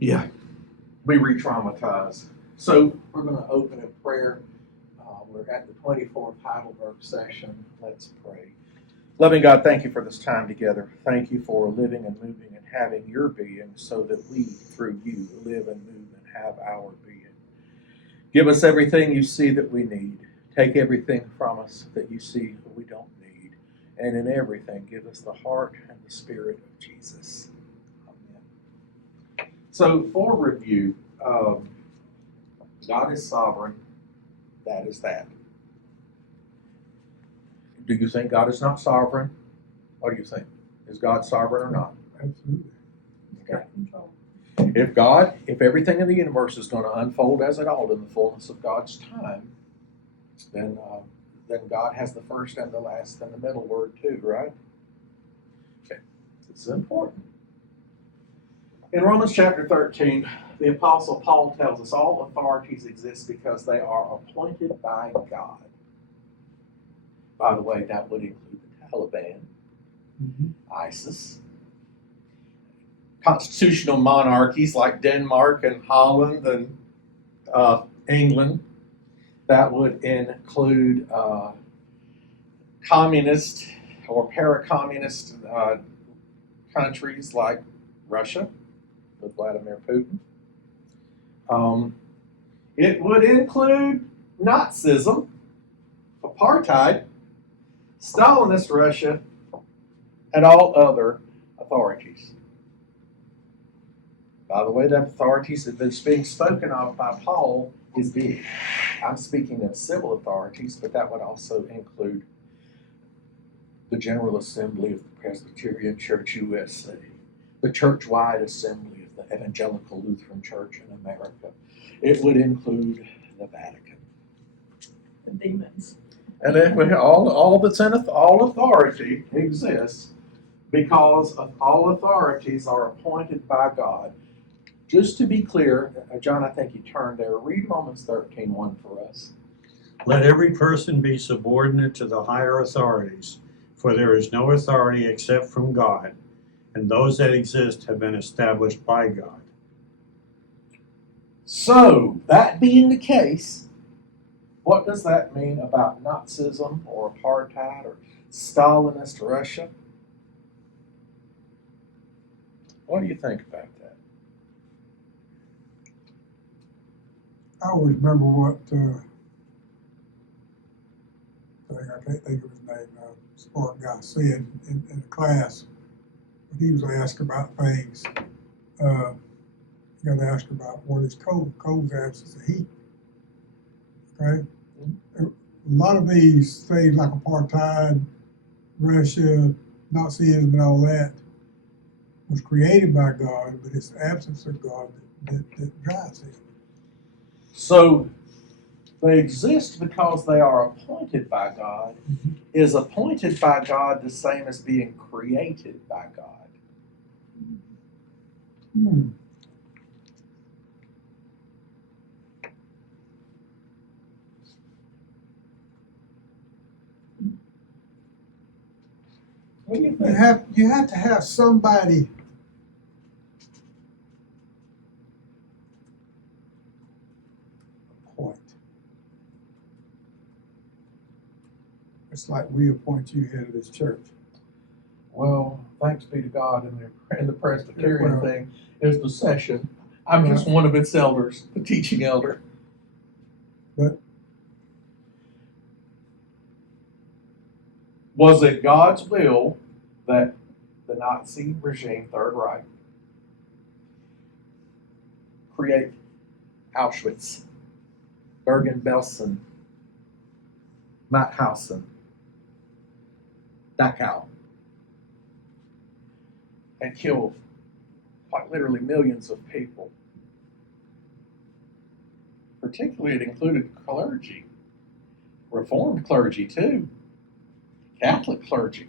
Yeah. Be re-traumatized. So we're going to open in prayer. We're at the 24th Heidelberg session. Let's pray. Loving God, thank you for this time together. Thank you for living and moving and having your being so that we, through you, live and move and have our being. Give us everything you see that we need. Take everything from us that you see that we don't need. And in everything, give us the heart and the spirit of Jesus. Amen. So, for review, God is sovereign. That is that. Do you think God is not sovereign? What do you think? Is God sovereign or not? Absolutely. Okay. If everything in the universe is going to unfold as it ought in the fullness of God's time, then God has the first and the last and the middle word too, right? Okay. This is important. In Romans chapter 13, the Apostle Paul tells us all authorities exist because they are appointed by God. By the way, that would include the Taliban, ISIS, constitutional monarchies like Denmark and Holland and England. That would include communist or para-communist countries like Russia with Vladimir Putin. It would include Nazism, apartheid, Stalinist Russia, and all other authorities. By the way, that authorities that's being spoken of by Paul is big. I'm speaking of civil authorities, but that would also include the General Assembly of the Presbyterian Church USA, the Church-wide Assembly of the Evangelical Lutheran Church in America. It would include the Vatican. The demons. And then all authority exists because all authorities are appointed by God. Just to be clear, John, I think you turned there. Read Romans 13:1 for us. Let every person be subordinate to the higher authorities, for there is no authority except from God, and those that exist have been established by God. So, that being the case, what does that mean about Nazism or apartheid or Stalinist Russia? What do you think about that? I always remember what, I can't think of his name, smart guy said in the class when he was asked about things. You got to ask about what is cold. Cold's the absence of heat. Okay? A lot of these things like apartheid, Russia, Nazism, and all that was created by God, but it's the absence of God that drives it. So, they exist because they are appointed by God. Is appointed by God the same as being created by God? What do you think? You have to have somebody appoint. It's like we appoint you head of this church. Well, thanks be to God in the Presbyterian Well, thing is the session. I'm just one of its elders, the teaching elder. But was it God's will that the Nazi regime, Third Reich, create Auschwitz, Bergen-Belsen, Mauthausen, Dachau, and kill quite literally millions of people? Particularly, it included clergy, Reformed clergy too, Catholic clergy.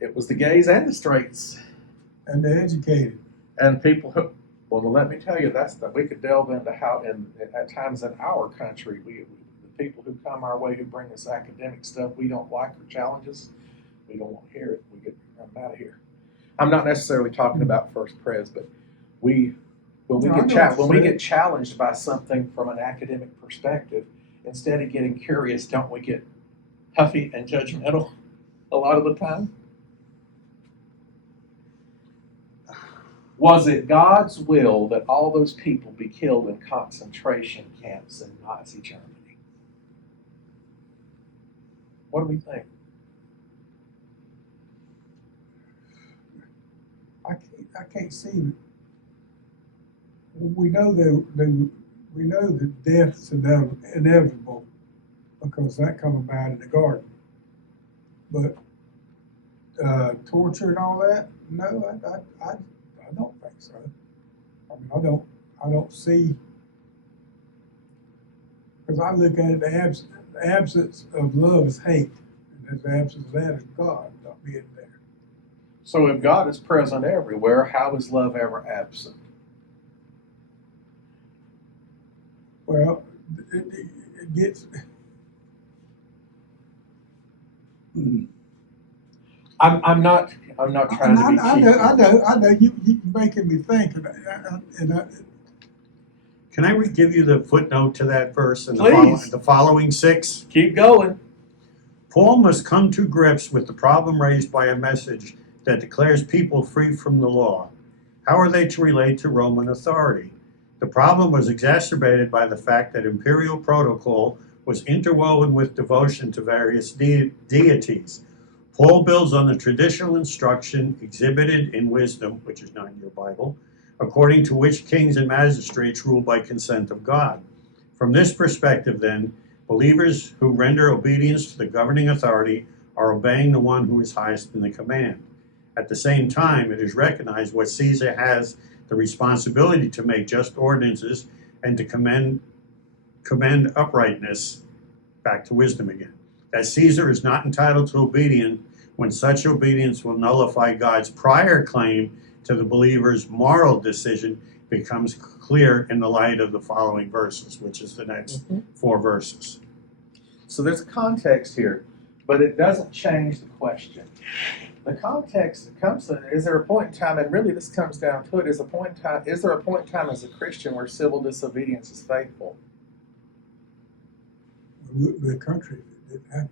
It was the gays and the straights. and they're educated. And people who, well, let me tell you, we could delve into how, at times in our country, the people who come our way who bring us academic stuff we don't like or challenges, we don't want to hear it. We get out of here. I'm not necessarily talking about First Pres, but When we No, I get know what when you're we saying. get challenged by something from an academic perspective, instead of getting curious, don't we get huffy and judgmental a lot of the time? Was it God's will that all those people be killed in concentration camps in Nazi Germany? What do we think? I can't see it. We know we know that death's inevitable because that come about in the garden. But torture and all that, no, I don't think so. I mean, I don't see, because I look at it, the absence of love is hate, and the absence of that is God not being there. So if God is present everywhere, how is love ever absent? Well, it gets. I'm not trying to be cheeky. I know. You making me think, and I, Can I give you the footnote to that verse and Please. the following 6? Keep going. Paul must come to grips with the problem raised by a message that declares people free from the law. How are they to relate to Roman authority? The problem was exacerbated by the fact that imperial protocol was interwoven with devotion to various deities. Paul builds on the traditional instruction exhibited in Wisdom, which is not in your Bible, according to which kings and magistrates rule by consent of God. From this perspective, then, believers who render obedience to the governing authority are obeying the one who is highest in the command. At the same time, it is recognized what Caesar has the responsibility to make just ordinances and to commend uprightness, back to wisdom again. That Caesar is not entitled to obedience when such obedience will nullify God's prior claim to the believer's moral decision becomes clear in the light of the following verses, which is the next 4 verses. So there's a context here, but it doesn't change the question. The context comes to, is there a point in time, and really this comes down to it, is there a point in time as a Christian where civil disobedience is faithful? the country didn't happen.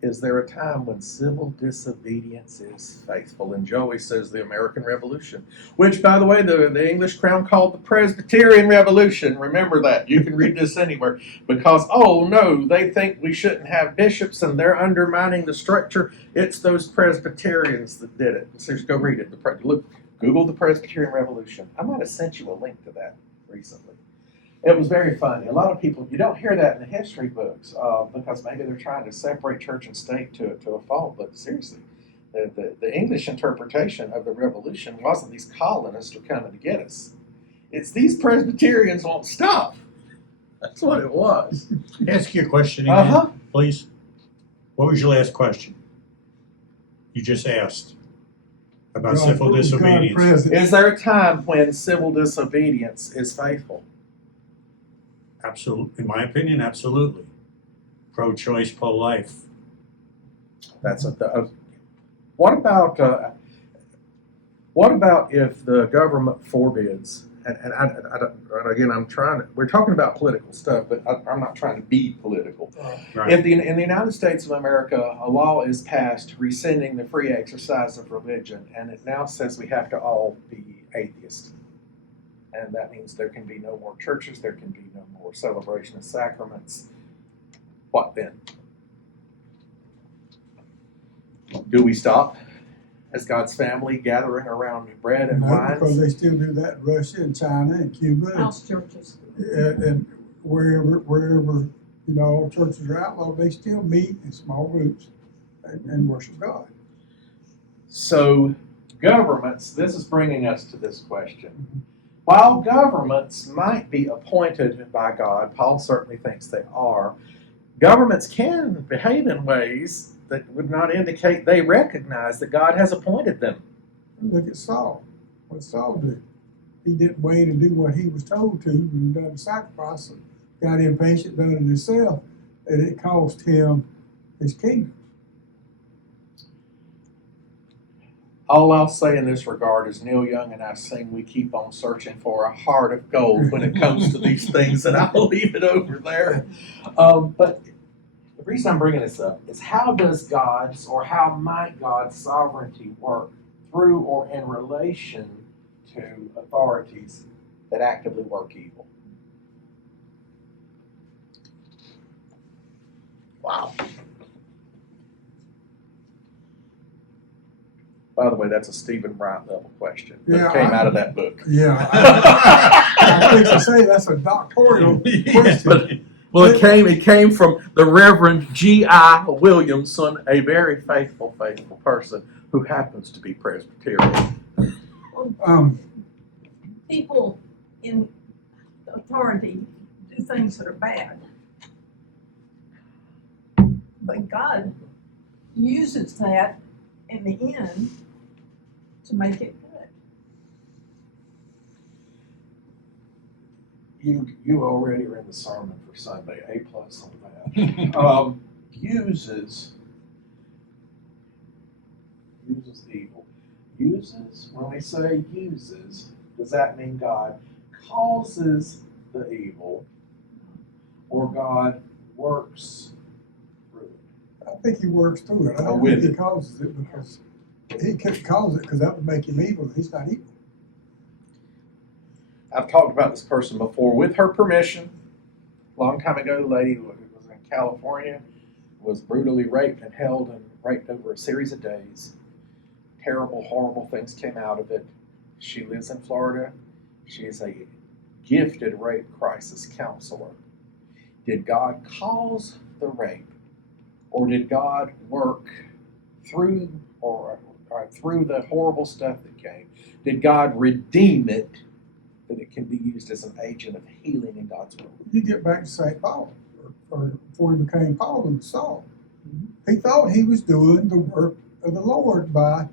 Is there a time when civil disobedience is faithful? And Joey says the American Revolution, which, by the way, the English Crown called the Presbyterian Revolution. Remember that. You can read this anywhere. Because, oh no, they think we shouldn't have bishops and they're undermining the structure. It's those Presbyterians that did it. So just go read it. Look, Google the Presbyterian Revolution. I might have sent you a link to that recently. It was very funny. A lot of people, you don't hear that in the history books because maybe they're trying to separate church and state to a fault. But seriously, the English interpretation of the revolution wasn't these colonists are coming to get us. It's these Presbyterians won't stop. That's what it was. Ask your question again, please. What was your last question? You just asked about civil disobedience. Is there a time when civil disobedience is faithful? Absolutely, in my opinion, absolutely. Pro-choice, pro-life. That's what about if the government forbids? And again, we're talking about political stuff, but I'm not trying to be political. Right. If in the United States of America, a law is passed rescinding the free exercise of religion, and it now says we have to all be atheists. And that means there can be no more churches, there can be no more celebration of sacraments. What then? Do we stop as God's family gathering around bread and No, wine? because they still do that in Russia and China and Cuba House churches. and wherever churches are outlawed, they still meet in small groups and worship God. So governments, this is bringing us to this question. While governments might be appointed by God, Paul certainly thinks they are, governments can behave in ways that would not indicate they recognize that God has appointed them. Look at Saul. What Saul did? He didn't wait and do what he was told to and done the sacrifice. Got impatient, done it himself, and it cost him his kingdom. All I'll say in this regard is Neil Young and I sing, we keep on searching for a heart of gold when it comes to these things, and I'll leave it over there. But the reason I'm bringing this up is how does God's, or how might God's sovereignty work through or in relation to authorities that actively work evil? Wow. By the way, that's a Stephen Wright level question. That Yeah, came out of that book. Yeah. I think to say that's a doctoral question. Well, it came from the Reverend G.I. Williamson, a very faithful person who happens to be Presbyterian. People in authority do things that are bad. But God uses that in the end to make it good. You already are in the sermon for Sunday, A+ on that. Uses evil. Uses, when we say uses, does that mean God causes the evil or God works through it? I think he works through it. I don't with think he it. causes it because he couldn't cause it because that would make him evil. He's not evil. I've talked about this person before with her permission. A long time ago, the lady who was in California was brutally raped and held and raped over a series of days. Terrible, horrible things came out of it. She lives in Florida. She is a gifted rape crisis counselor. Did God cause the rape, or did God work through or through the horrible stuff that came? Did God redeem it, that it can be used as an agent of healing in God's will? You get back to St. Paul, or before he became Paul and Saul. He thought he was doing the work of the Lord by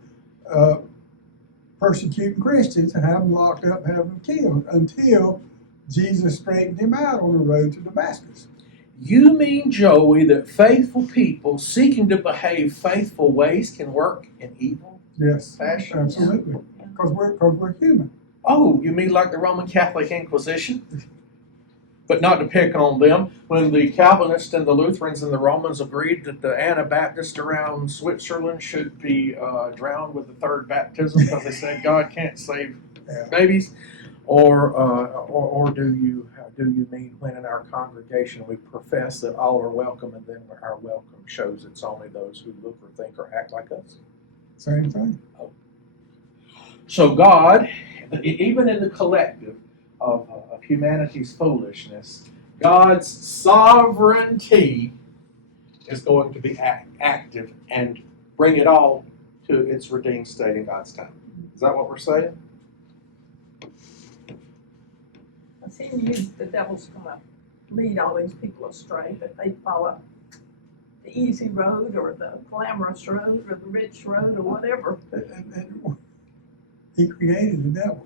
persecuting Christians and having them locked up, having them killed, until Jesus straightened him out on the road to Damascus. You mean, Joey, that faithful people seeking to behave faithful ways can work in evil Yes, fashion? absolutely. Because we're human. Oh, you mean like the Roman Catholic Inquisition? But not to pick on them. When the Calvinists and the Lutherans and the Romans agreed that the Anabaptists around Switzerland should be drowned with the third baptism because they said God can't save babies, or do you mean when in our congregation we profess that all are welcome, and then our welcome shows it's only those who look or think or act like us? Same thing. So God, even in the collective of humanity's foolishness, God's sovereignty is going to be active and bring it all to its redeemed state in God's time. Is that what we're saying? I've seen the devil's going to lead all these people astray, that they follow the easy road or the glamorous road or the rich road or whatever. And he created the devil.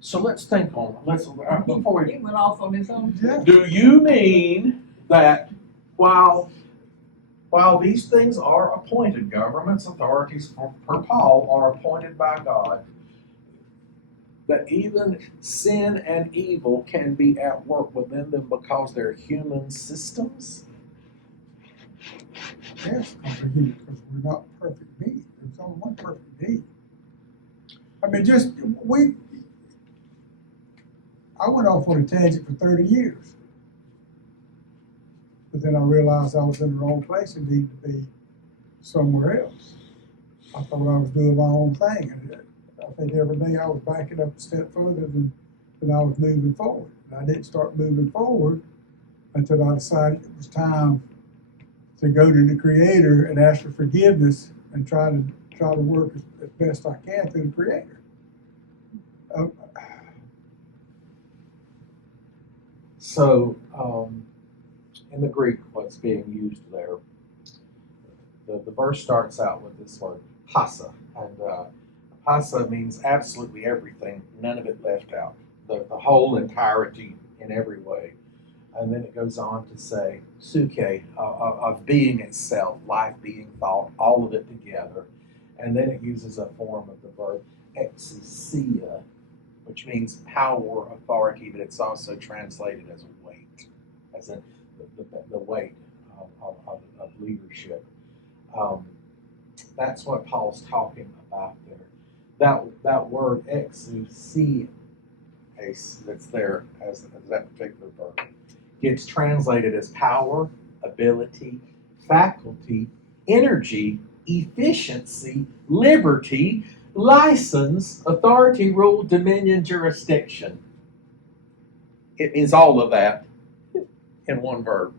So let's think on it. Before He went off on his own. Yeah. do you mean that while these things are appointed, governments, authorities, per Paul, are appointed by God, that even sin and evil can be at work within them because they're human systems? Yes, because we're human, because we're not perfect beings. There's only one perfect being. I mean, I went off on a tangent for 30 years. But then I realized I was in the wrong place and needed to be somewhere else. I thought I was doing my own thing. And I think every day I was backing up a step further than I was moving forward. And I didn't start moving forward until I decided it was time to go to the Creator and ask for forgiveness and try to work as best I can through the Creator. So, in the Greek, what's being used there, the verse starts out with this word, hasa. And hasa means absolutely everything, none of it left out. The whole entirety in every way. And then it goes on to say, suke, of being itself, life being thought, all of it together. And then it uses a form of the verb exousia, which means power, authority, but it's also translated as weight, as in the weight of leadership. That's what Paul's talking about there. That word exousia that's there as that particular verb gets translated as power, ability, faculty, energy, efficiency, liberty, license, authority, rule, dominion, jurisdiction. It means all of that in one verb.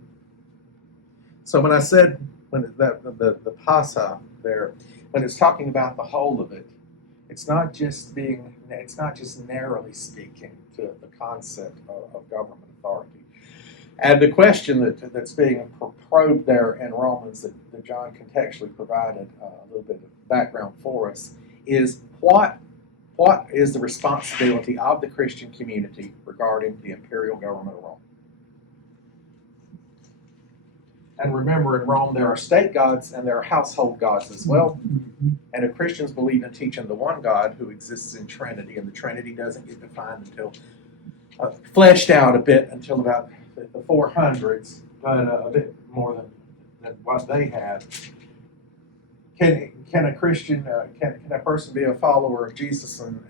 So when I said the pasa there, when it's talking about the whole of it, it's not just narrowly speaking to the concept of government authority. And the question that's being probed there in Romans that John contextually provided a little bit of background for us is what is the responsibility of the Christian community regarding the imperial government of Rome? And remember, in Rome, there are state gods and there are household gods as well. And if Christians believe in teaching the one God who exists in Trinity, and the Trinity doesn't get defined until, fleshed out a bit until about the 400s, but a bit more than what they had. Can a Christian, can a person be a follower of Jesus and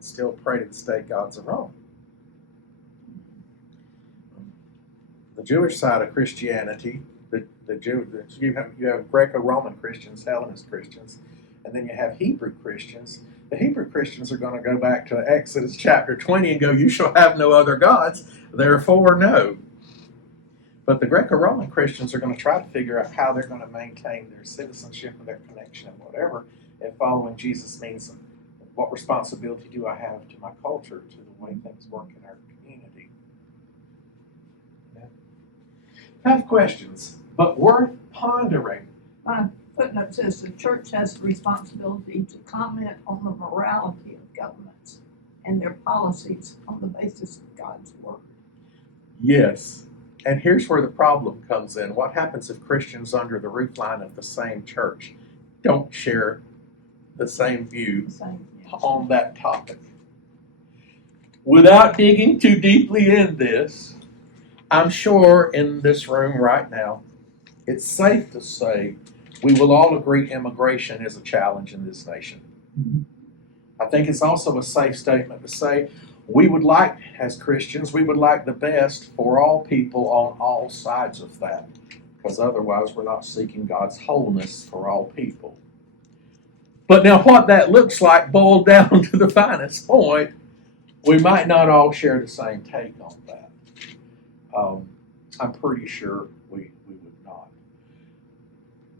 still pray to the state gods of Rome? The Jewish side of Christianity, you have Greco-Roman Christians, Hellenist Christians, and then you have Hebrew Christians. The Hebrew Christians are going to go back to Exodus chapter 20 and go, "You shall have no other gods, therefore no." But the Greco-Roman Christians are going to try to figure out how they're going to maintain their citizenship and their connection and whatever. And following Jesus means, what responsibility do I have to my culture, to the way things work in our community? I have questions, but worth pondering. My footnote says the church has the responsibility to comment on the morality of governments and their policies on the basis of God's word. Yes. And here's where the problem comes in. What happens if Christians under the roofline of the same church don't share the same view on that topic? Without digging too deeply in this, I'm sure in this room right now, it's safe to say we will all agree immigration is a challenge in this nation. I think it's also a safe statement to say we would like, as Christians, we would like the best for all people on all sides of that, because otherwise we're not seeking God's wholeness for all people. But now what that looks like, boiled down to the finest point, we might not all share the same take on that. I'm pretty sure we would not.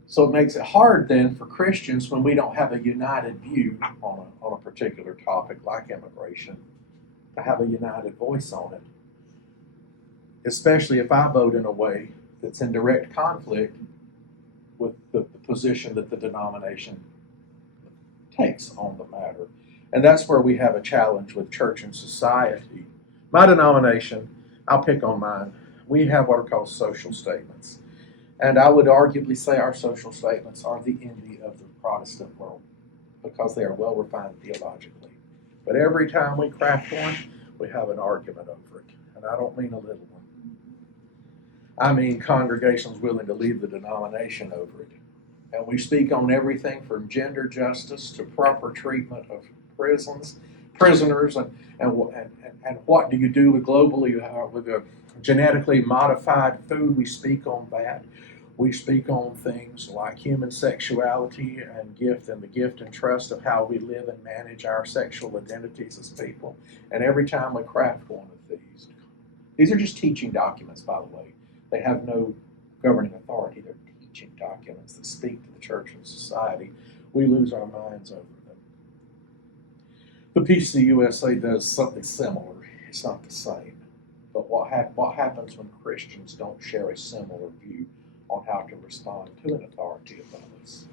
So it makes it hard then for Christians when we don't have a united view on a particular topic like immigration, to have a united voice on it, especially if I vote in a way that's in direct conflict with the position that the denomination takes on the matter. And that's where we have a challenge with church and society. My denomination, I'll pick on mine, we have what are called social statements. And I would arguably say our social statements are the envy of the Protestant world because they are well refined theologically. But every time we craft one, we have an argument over it. And I don't mean a little one. I mean congregations willing to leave the denomination over it. And we speak on everything from gender justice to proper treatment of prisoners, and what do you do with globally with genetically modified food. We speak on that. We speak on things like human sexuality and the gift and trust of how we live and manage our sexual identities as people. And every time we craft one of these are just teaching documents, by the way. They have no governing authority. They're teaching documents that speak to the church and society. We lose our minds over them. The PCUSA does something similar. It's not the same. But what happens when Christians don't share a similar view on how to respond to an authority above us?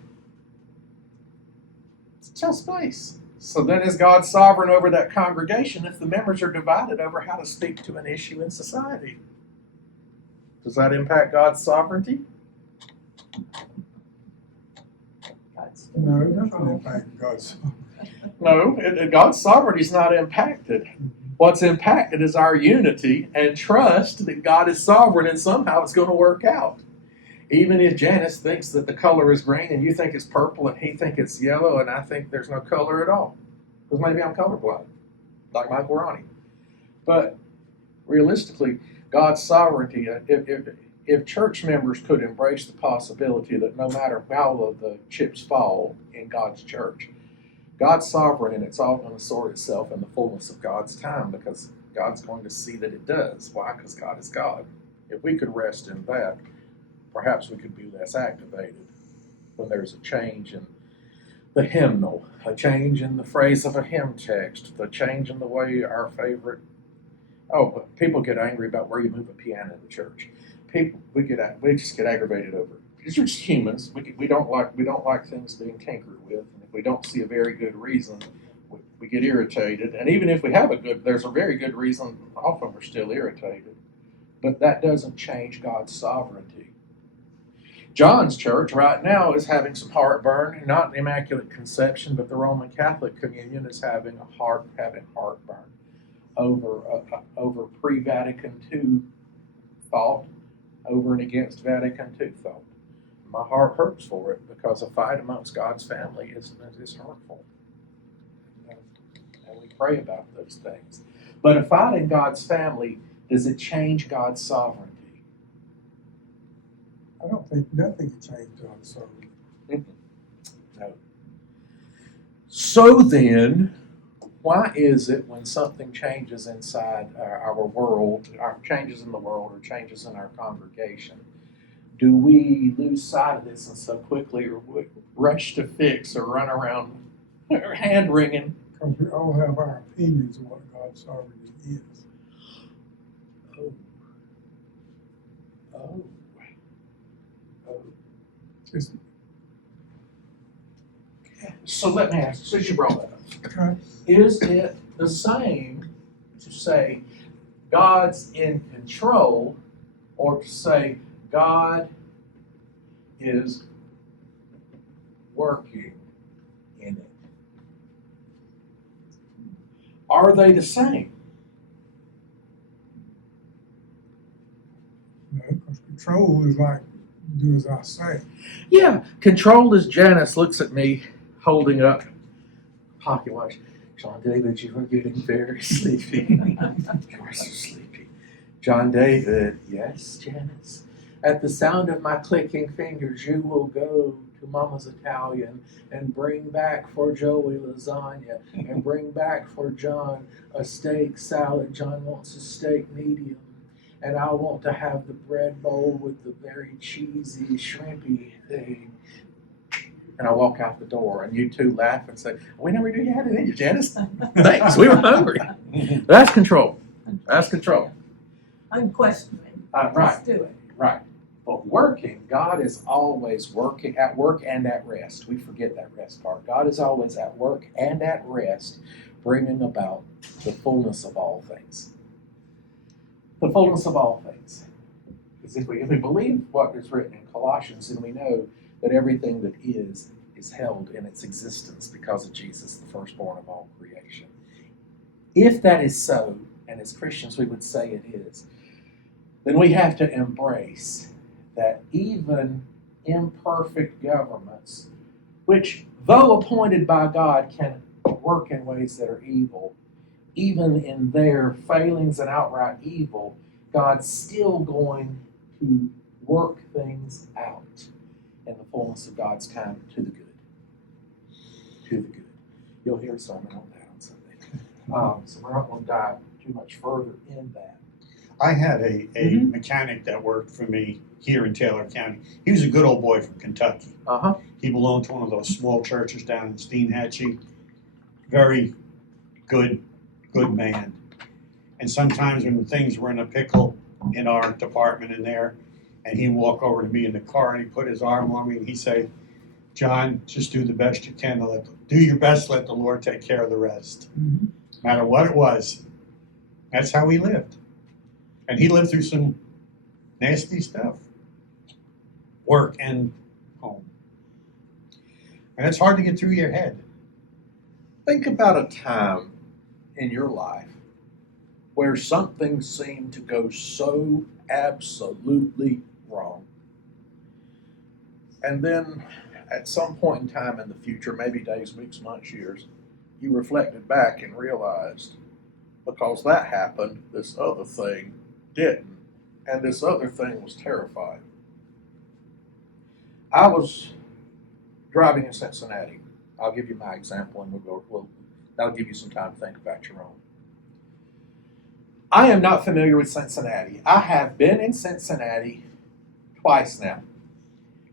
It's a tough space. So then is God sovereign over that congregation if the members are divided over how to speak to an issue in society? Does that impact God's sovereignty? God's No, it doesn't impact God's. No, God's sovereignty is not impacted. What's impacted is our unity and trust that God is sovereign and somehow it's going to work out. Even if Janice thinks that the color is green and you think it's purple and he thinks it's yellow and I think there's no color at all. Because maybe I'm colorblind, like Michael Ronnie. But realistically, God's sovereignty, if church members could embrace the possibility that no matter how the chips fall in God's church, God's sovereign and it's all going to sort itself in the fullness of God's time because God's going to see that it does. Why? Because God is God. If we could rest in that, perhaps we could be less activated when there's a change in the hymnal, a change in the phrase of a hymn text, the change in the way our favorite. Oh, people get angry about where you move a piano in the church. We just get aggravated over it. Because we're just humans. We don't like things being tinkered with. And if we don't see a very good reason, we get irritated. And even if there's a very good reason, often we're still irritated. But that doesn't change God's sovereignty. John's church right now is having some heartburn, not Immaculate Conception, but the Roman Catholic Communion is having heartburn over pre-Vatican II thought, over and against Vatican II thought. My heart hurts for it because a fight amongst God's family is hurtful. And we pray about those things. But a fight in God's family, does it change God's sovereignty? I don't think nothing can change God's sovereignty. No. So then, why is it when something changes inside our world, changes in the world or changes in our congregation, do we lose sight of this and so quickly rush to fix or run around hand wringing? Because we all have our opinions of what God's sovereignty is. Oh. It's, So let me ask, since you brought that up, okay. is it the same to say God's in control or to say God is working in it? Are they the same? No, because control is like do as I say. Yeah, control is Janice looks at me holding up pocket watch. John David, you are getting very sleepy. You are so sleepy. John David, yes, Janice. At the sound of my clicking fingers, you will go to Mama's Italian and bring back for Joey lasagna and bring back for John a steak salad. John wants a steak medium. And I want to have the bread bowl with the very cheesy, shrimpy thing. And I walk out the door, and you two laugh and say, "We never knew you had it in you, Janice. Thanks, we were hungry." That's control. That's control. Unquestioning. Right, Let's do it. right. But working, God is always working at work and at rest. We forget that rest part. God is always at work and at rest, bringing about the fullness of all things. The fullness of all things. Because if we believe what is written in Colossians, then we know that everything that is held in its existence because of Jesus, the firstborn of all creation. If that is so, and as Christians we would say it is, then we have to embrace that even imperfect governments, which, though appointed by God, can work in ways that are evil, even in their failings and outright evil, God's still going to work things out in the fullness of God's time to the good. To the good. You'll hear a sermon on that on Sunday. So we're not going to dive too much further in that. I had a mechanic that worked for me here in Taylor County. He was a good old boy from Kentucky. Uh-huh. He belonged to one of those small churches down in Steinhatchee. Very good man. And sometimes when things were in a pickle in our department in there, and he'd walk over to me in the car and he'd put his arm on me and he'd say, "John, just do the best you can. Do your best, let the Lord take care of the rest." Mm-hmm. No matter what it was. That's how he lived. And he lived through some nasty stuff. Work and home. And it's hard to get through your head. Think about a time in your life where something seemed to go so absolutely wrong. And then at some point in time in the future, maybe days, weeks, months, years, you reflected back and realized because that happened, this other thing didn't. And this other thing was terrifying. I was driving in Cincinnati. I'll give you my example and that'll give you some time to think about your own. I am not familiar with Cincinnati. I have been in Cincinnati twice now,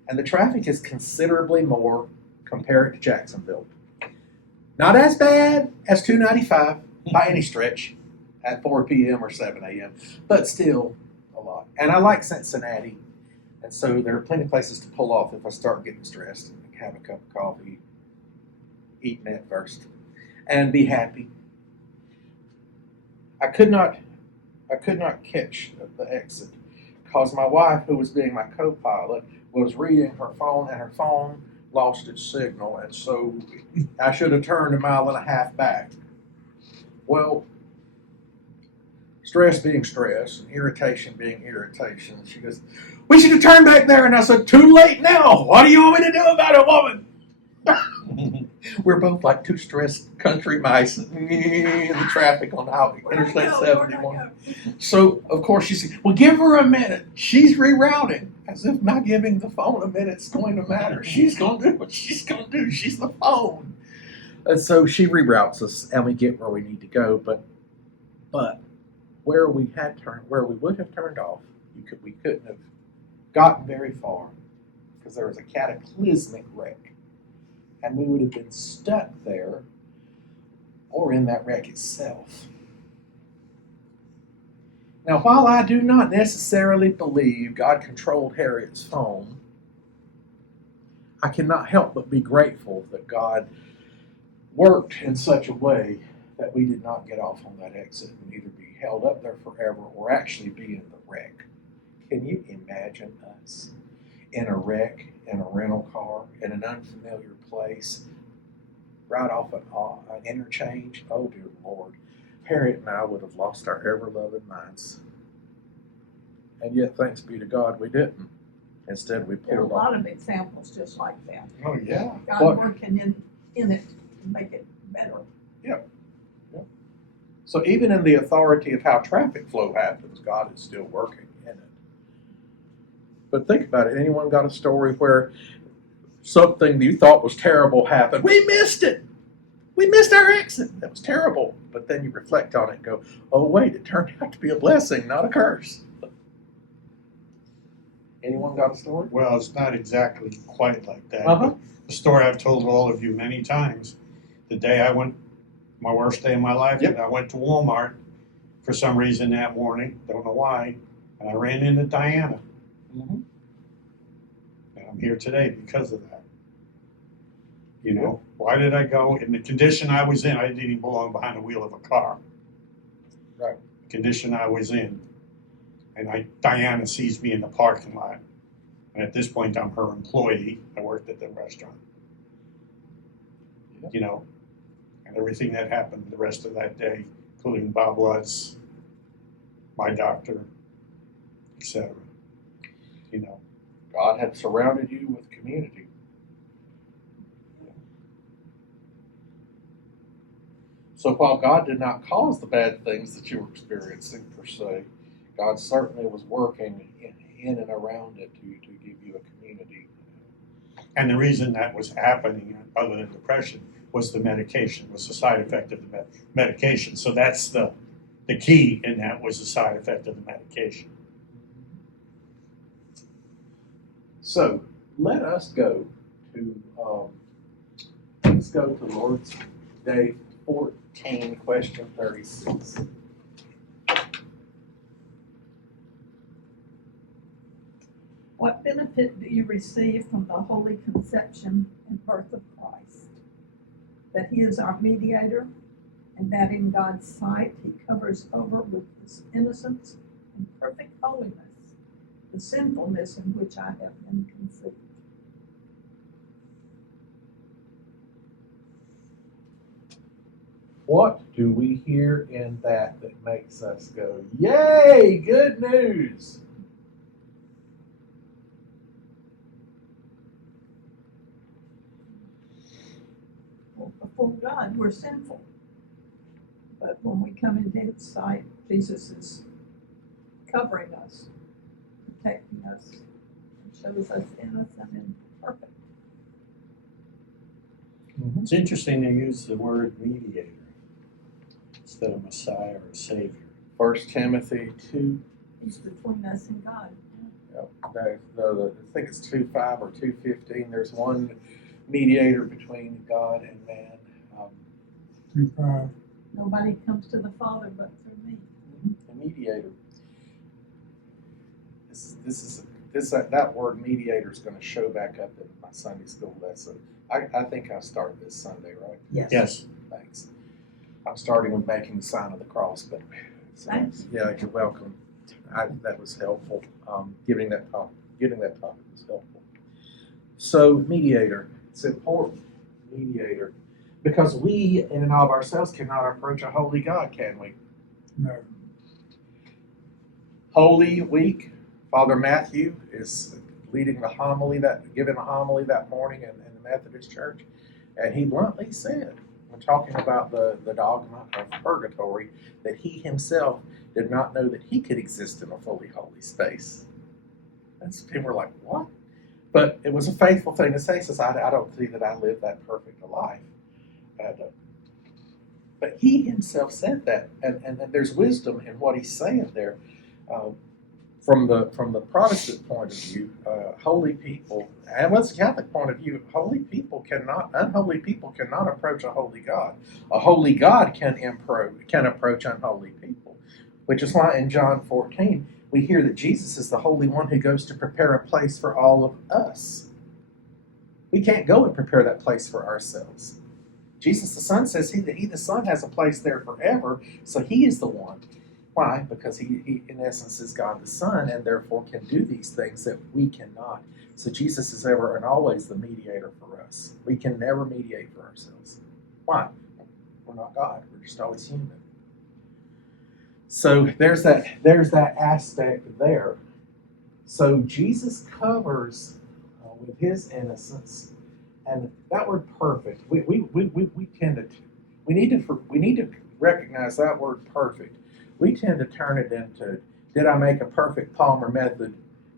and the traffic is considerably more compared to Jacksonville. Not as bad as 295 by any stretch at 4 p.m. or 7 a.m., but still a lot. And I like Cincinnati, and so there are plenty of places to pull off if I start getting stressed and have a cup of coffee, eat that first, and be happy. I could not catch the exit because my wife, who was being my co-pilot, was reading her phone, and her phone lost its signal, and so I should have turned a mile and a half back. Well, stress being stress and irritation being irritation, she goes, "We should have turned back there." And I said, "Too late now. What do you want me to do about it, woman?" We're both like two stressed country mice in the traffic on Interstate 71. So, of course, she said, "Well, give her a minute. She's rerouting." As if my giving the phone a minute's going to matter. She's going to do what she's going to do. She's the phone. And so she reroutes us, and we get where we need to go. But where we would have turned off, we couldn't have gotten very far because there was a cataclysmic wreck. And we would have been stuck there or in that wreck itself. Now, while I do not necessarily believe God controlled Harriet's phone, I cannot help but be grateful that God worked in such a way that we did not get off on that exit and either be held up there forever or actually be in the wreck. Can you imagine us in a wreck, in a rental car, in an unfamiliar place, right off an interchange? Oh, dear Lord. Harriet and I would have lost our ever-loving minds. And yet, thanks be to God, we didn't. Instead, we There are a pulled off. lot of examples just like that. Oh, yeah. God What? working in it to make it better. So even in the authority of how traffic flow happens, God is still working in it. But think about it. Anyone got a story where something you thought was terrible happened? We missed it. We missed our exit. That was terrible. But then you reflect on it and go, oh, wait, it turned out to be a blessing, not a curse. Anyone got a story? Well, it's not exactly quite like that. Uh-huh. But the story I've told all of you many times, the day I went, my worst day of my life, Yep. and I went to Walmart for some reason that morning, don't know why, and I ran into Diana. Mm-hmm. And I'm here today because of that. You know, why did I go? In the condition I was in, I didn't even belong behind the wheel of a car. Right. The condition I was in. And Diana sees me in the parking lot. And at this point, I'm her employee. I worked at the restaurant. Yeah. You know, and everything that happened the rest of that day, including Bob Lutz, my doctor, etc. You know. God had surrounded you with community. So while God did not cause the bad things that you were experiencing per se, God certainly was working in and around it to give you a community. And the reason that was happening, other than depression, was the medication, was the side effect of the medication. So that's the key in that was the side effect of the medication. So let us go to Lord's Day 14, question 36. What benefit do you receive from the holy conception and birth of Christ? That he is our mediator, and that in God's sight he covers over with his innocence and perfect holiness the sinfulness in which I have been conceived. What do we hear in that makes us go, yay, good news? Well, before God, we're sinful. But when we come into His sight, Jesus is covering us, protecting us, and shows us innocent and perfect. It's interesting to use the word mediator instead of Messiah or Savior. 1 Timothy 2. He's between us and God. I think it's 2:5 or 2:15. There's one mediator between God and man. 2:5. Nobody comes to the Father but through me. A mediator. That word mediator is going to show back up in my Sunday school lesson. I think I start this Sunday, right? Yes. Thanks. I'm starting with making the sign of the cross, but Thanks. yeah, you're welcome. That was helpful. Giving that topic was helpful. So mediator, it's important. Mediator, because we in and of ourselves cannot approach a holy God, can we? No. Holy Week, Father Matthew is leading the homily giving a homily that morning in the Methodist Church, and he bluntly said, when talking about the dogma of purgatory, that he himself did not know that he could exist in a fully holy space. And people were like, what? But it was a faithful thing to say, since I don't see that I live that perfect a life. But he himself said that, and there's wisdom in what he's saying there. From the Protestant point of view, holy people, and what's the Catholic point of view, unholy people cannot approach a holy God. A holy God can approach unholy people, which is why in John 14 we hear that Jesus is the Holy One who goes to prepare a place for all of us. We can't go and prepare that place for ourselves. Jesus the Son says he the Son has a place there forever, so he is the one. Why? Because he in essence is God the Son, and therefore can do these things that we cannot. So Jesus is ever and always the mediator for us. We can never mediate for ourselves. Why? We're not God. We're just always human. So there's that aspect there. So Jesus covers with his innocence, and that word perfect. We need to recognize that word perfect. We tend to turn it into, did I make a perfect Palmer method,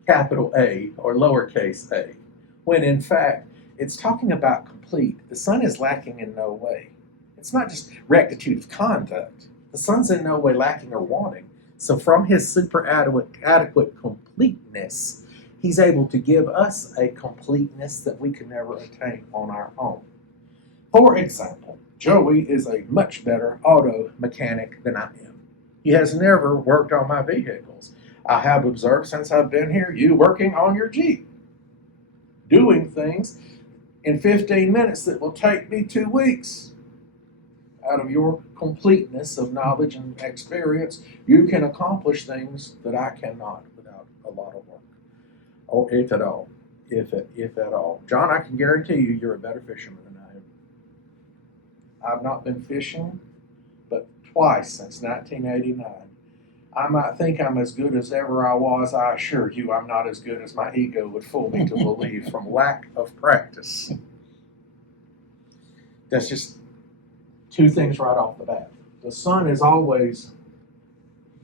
capital A or lowercase a? When in fact, it's talking about complete. The Son is lacking in no way. It's not just rectitude of conduct. The Son's in no way lacking or wanting. So from his super adequate completeness, he's able to give us a completeness that we can never attain on our own. For example, Joey is a much better auto mechanic than I am. He has never worked on my vehicles. I have observed since I've been here, you working on your Jeep, doing things in 15 minutes that will take me 2 weeks. Out of your completeness of knowledge and experience, you can accomplish things that I cannot without a lot of work, or if at all. John, I can guarantee you, you're a better fisherman than I am. I've not been fishing but twice since 1989. I might think I'm as good as ever I was. I assure you I'm not as good as my ego would fool me to believe from lack of practice. That's just two things right off the bat. The Son is always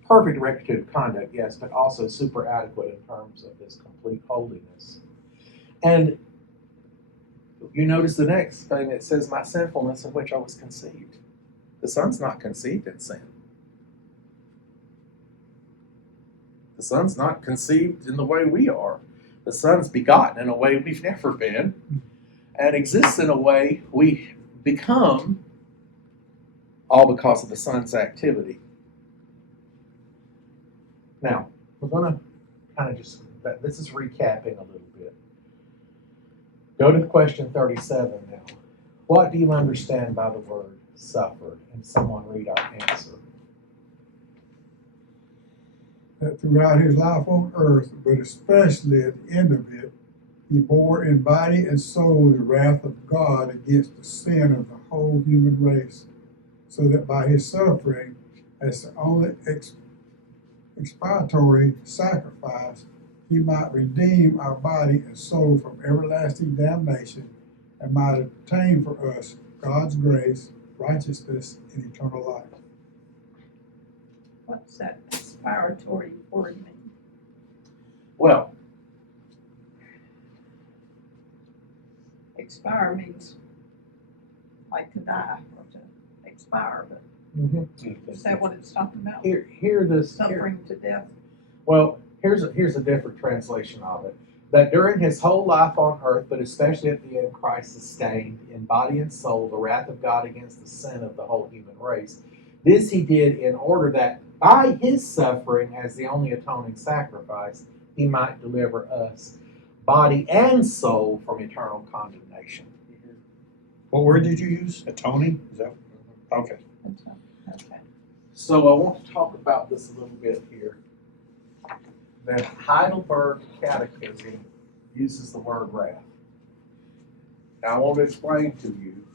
perfect rectitude of conduct, yes, but also super adequate in terms of his complete holiness. And you notice the next thing, it says, my sinfulness in which I was conceived. The Son's not conceived in sin. The Son's not conceived in the way we are. The Son's begotten in a way we've never been, and exists in a way we become, all because of the Son's activity. Now, we're going to kind of just, this is recapping a little bit. Go to question 37 now. What do you understand by the word suffered? And someone read our answer. That throughout his life on earth, but especially at the end of it, he bore in body and soul the wrath of God against the sin of the whole human race. so that by his suffering, as the only expiatory sacrifice, he might redeem our body and soul from everlasting damnation and might obtain for us God's grace, righteousness, and eternal life. What's that expiratory word mean? Well, Expire means like to die or to expire, but is that what it's talking about? here's Suffering to death? a different translation of it. That during his whole life on earth, but especially at the end, Christ sustained in body and soul the wrath of God against the sin of the whole human race. This he did in order that by his suffering as the only atoning sacrifice, he might deliver us, body and soul, from eternal condemnation. What word did you use? Atoning? Is that okay? Okay. So I want to talk about this a little bit here. The Heidelberg Catechism uses the word wrath. Now I want to explain to you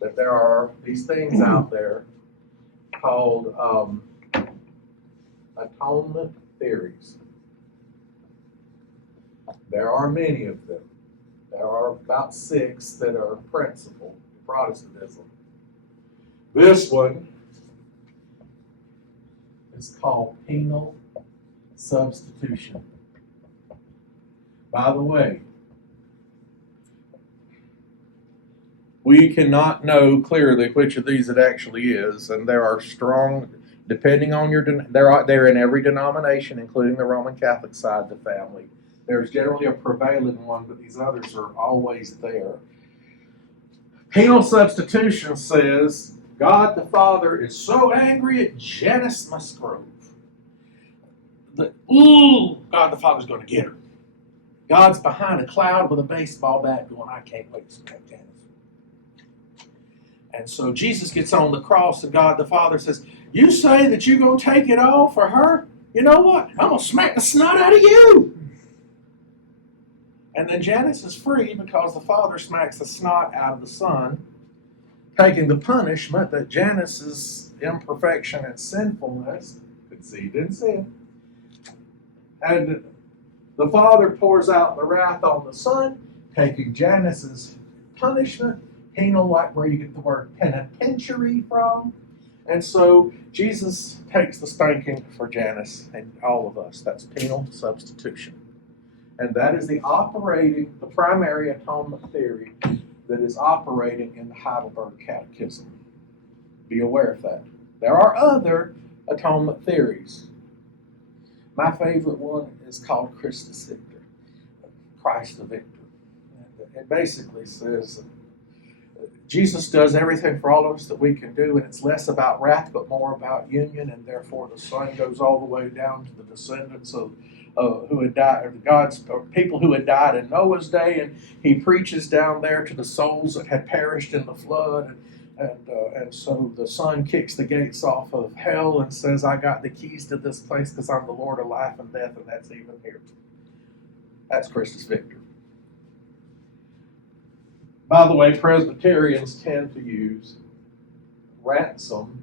that there are these things out there called atonement theories. There are many of them. There are about 6 that are principal in Protestantism. This one is called penal substitution. By the way, we cannot know clearly which of these it actually is, and there are strong, depending on your, they're in every denomination, including the Roman Catholic side of the family. There's generally a prevailing one, but these others are always there. Penal substitution says God the Father is so angry at Janice Musgrove that, God the Father's going to get her. God's behind a cloud with a baseball bat going, I can't wait to smack Janice. And so Jesus gets on the cross and God the Father says, you say that you're going to take it all for her? You know what? I'm going to smack the snot out of you. And then Janice is free because the Father smacks the snot out of the Son, taking the punishment that Janice's imperfection and sinfulness conceived in sin. And the Father pours out the wrath on the Son, taking Janice's punishment, penal, like where you get the word penitentiary from. And so Jesus takes the spanking for Janice and all of us. That's penal substitution. And that is the primary atonement theory that is operating in the Heidelberg Catechism. Be aware of that. There are other atonement theories. My favorite one is called Christus Victor, Christ the Victor. It basically says Jesus does everything for all of us that we can do, and it's less about wrath but more about union, and therefore the Son goes all the way down to the descendants of who had died, people who had died in Noah's day, and he preaches down there to the souls that had perished in the flood, and so the Son kicks the gates off of hell and says, I got the keys to this place because I'm the Lord of life and death, and that's even here. That's Christus Victor. By the way, Presbyterians tend to use ransom,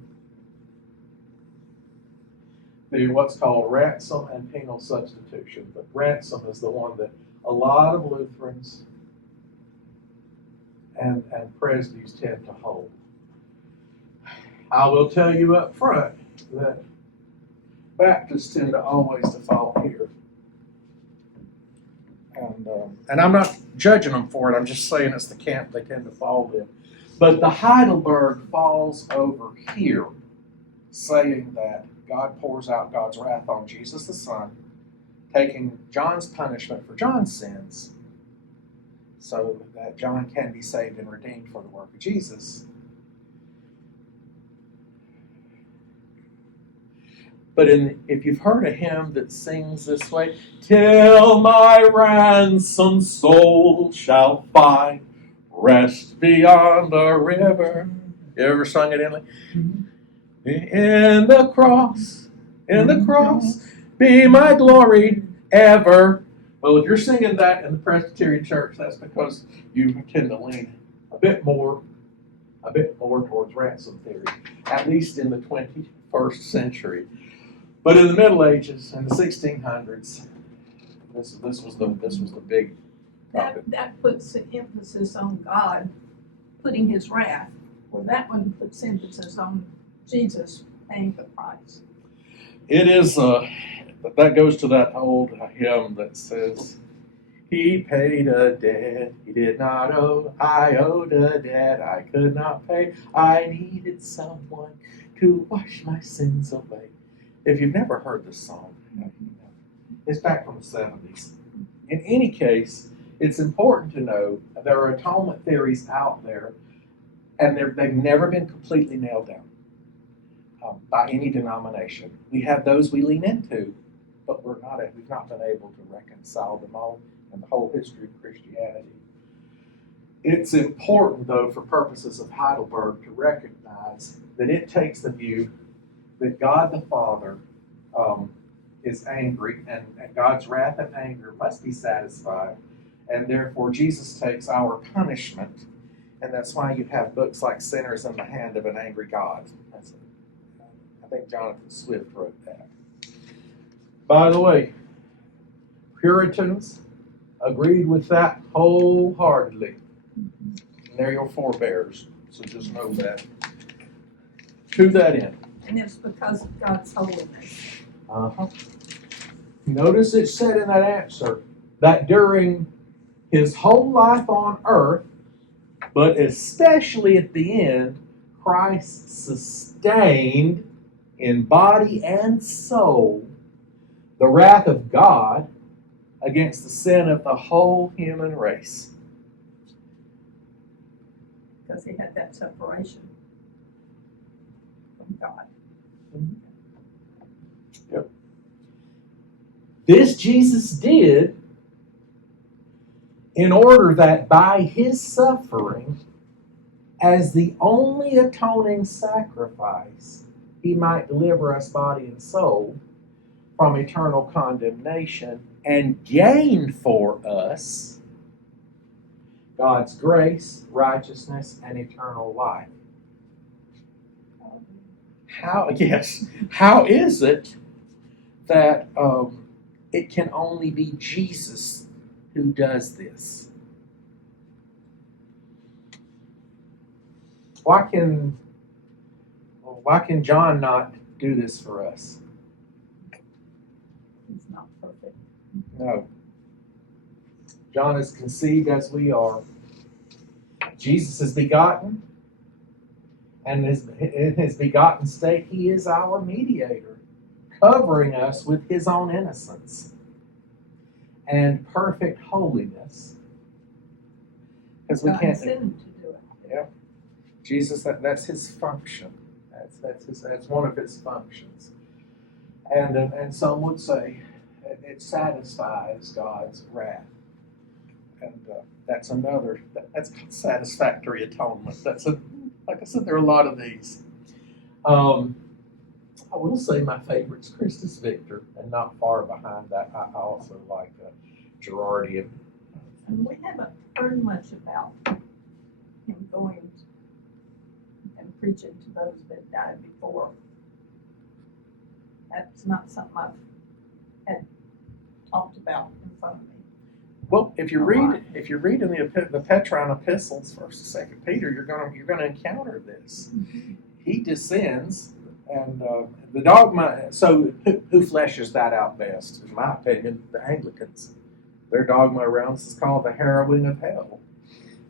what's called ransom and penal substitution. But ransom is the one that a lot of Lutherans and Presby's tend to hold. I will tell you up front that Baptists tend to always default here. And I'm not judging them for it, I'm just saying it's the camp they tend to fall in. But the Heidelberg falls over here, saying that God pours out God's wrath on Jesus the Son, taking John's punishment for John's sins, so that John can be saved and redeemed for the work of Jesus. But if you've heard a hymn that sings this way, till my ransomed soul shall find rest beyond the river. You ever sung it, Emily? In the cross, be my glory ever. Well, if you're singing that in the Presbyterian church, that's because you tend to lean a bit more a bit more towards ransom theory, at least in the 21st century. But in the Middle Ages, in the 1600s, this was the big topic. That puts the emphasis on God putting his wrath, where that one puts emphasis on Jesus paying the price. It is, that goes to that old hymn that says, "He paid a debt he did not owe. I owed a debt I could not pay. I needed someone to wash my sins away." If you've never heard this song, it's back from the 70s. In any case, it's important to know there are atonement theories out there, and they've never been completely nailed down by any denomination. We have those we lean into, but we've not been able to reconcile them all in the whole history of Christianity. It's important, though, for purposes of Heidelberg, to recognize that it takes the view that God the Father is angry, and God's wrath and anger must be satisfied, and therefore Jesus takes our punishment, and that's why you have books like Sinners in the Hand of an Angry God. I think Jonathan Swift wrote that. By the way, Puritans agreed with that wholeheartedly. And they're your forebears, so just know that. To that end. And it's because of God's holiness. Notice it said in that answer that during his whole life on earth, but especially at the end, Christ sustained in body and soul the wrath of God against the sin of the whole human race. Because he had that separation from God. Yep. This Jesus did in order that by his suffering, as the only atoning sacrifice, he might deliver us body and soul from eternal condemnation and gain for us God's grace, righteousness, and eternal life. How is it that it can only be Jesus who does this? Why can John not do this for us? He's not perfect. No. John is conceived as we are. Jesus is begotten, and in his begotten state, he is our mediator, covering us with his own innocence and perfect holiness. Because we God can't. sent him to do it. Yeah. Jesus, that's his function. That's one of his functions. And some would say it satisfies God's wrath. And that's satisfactory atonement. Like I said, there are a lot of these. I will say my favorite's Christus Victor, and not far behind that, I also like Girardian. And we haven't heard much about him going and preaching to those that died before. That's not something I've had talked about in front of me. Well, if you read in the Petrine epistles, 1st and 2nd Peter, you're gonna encounter this. Mm-hmm. He descends, and the dogma. So who fleshes that out best? In my opinion, the Anglicans. Their dogma around this is called the harrowing of hell.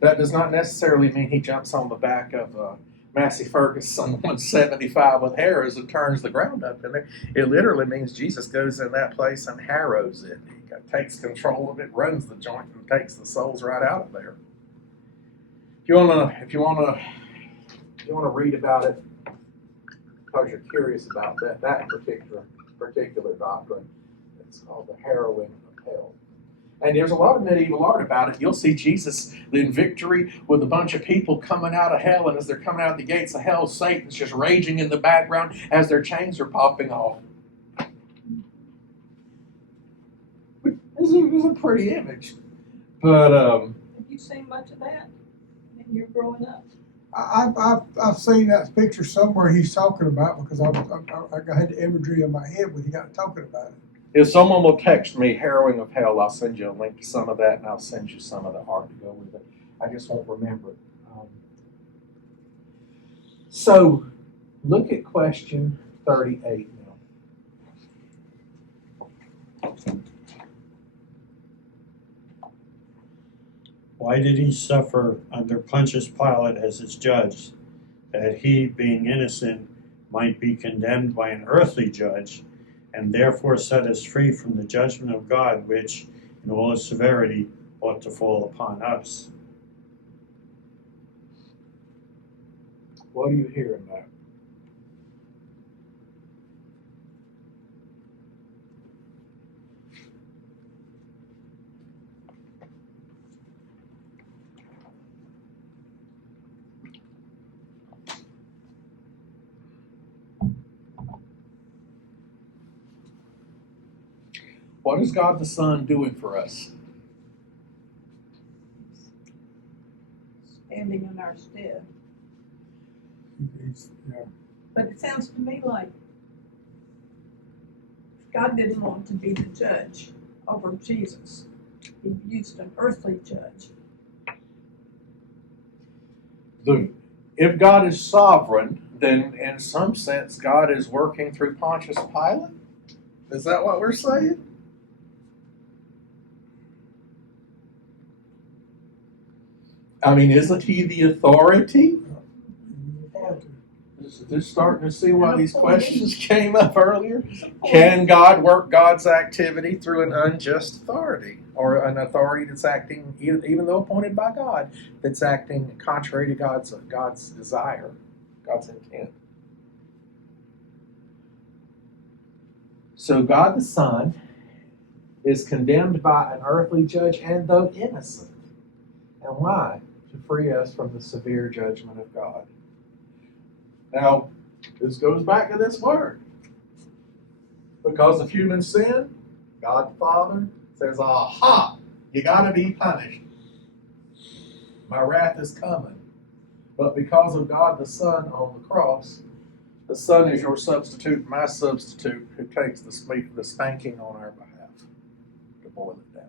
That does not necessarily mean he jumps on the back of Massey Ferguson 175 with harrows and turns the ground up in there. It literally means Jesus goes in that place and harrows it. He takes control of it, runs the joint, and takes the souls right out of there. If you wanna read about it, because you're curious about that particular doctrine, it's called the harrowing of hell. And there's a lot of medieval art about it. You'll see Jesus in victory with a bunch of people coming out of hell, and as they're coming out of the gates of hell, Satan's just raging in the background as their chains are popping off. It was a pretty image. But Have you seen much of that when you're growing up? I've seen that picture somewhere he's talking about because I had the imagery in my head when he got talking about it. If someone will text me Harrowing of Hell, I'll send you a link to some of that, and I'll send you some of the art to go with it. I just won't remember it. So look at question 38 now. Why did he suffer under Pontius Pilate as his judge, that he, being innocent, might be condemned by an earthly judge, and therefore set us free from the judgment of God, which, in all its severity, ought to fall upon us? What do you hear in that? What is God the Son doing for us? Standing in our stead. Yeah. But it sounds to me like God didn't want to be the judge over Jesus. He used an earthly judge. If God is sovereign, then in some sense God is working through Pontius Pilate? Is that what we're saying? I mean, isn't he the authority? Just starting to see why these questions came up earlier. Can God work God's activity through an unjust authority, or an authority that's acting, even though appointed by God, that's acting contrary to God's desire, God's intent? So God the Son is condemned by an earthly judge, and though innocent. And why? To free us from the severe judgment of God. Now, this goes back to this word. Because of human sin, God the Father says, aha, you got to be punished. My wrath is coming. But because of God the Son on the cross, the Son is your substitute, my substitute, who takes the spanking on our behalf, to boil it down.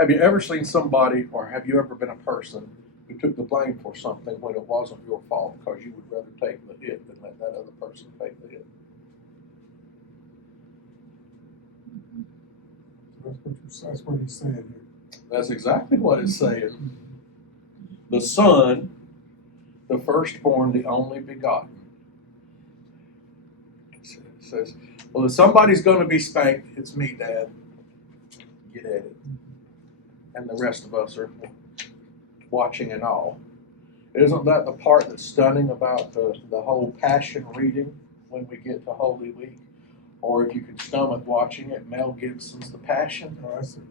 Have you ever seen somebody, or have you ever been a person who took the blame for something when it wasn't your fault because you would rather take the hit than let that other person take the hit? That's what he's saying here. That's exactly what it's saying. The Son, the firstborn, the only begotten. It says, well, if somebody's going to be spanked, it's me, Dad. Get at it. And the rest of us are watching and all. Isn't that the part that's stunning about the whole Passion reading when we get to Holy Week? Or if you can stomach watching it, Mel Gibson's The Passion. Oh, I see.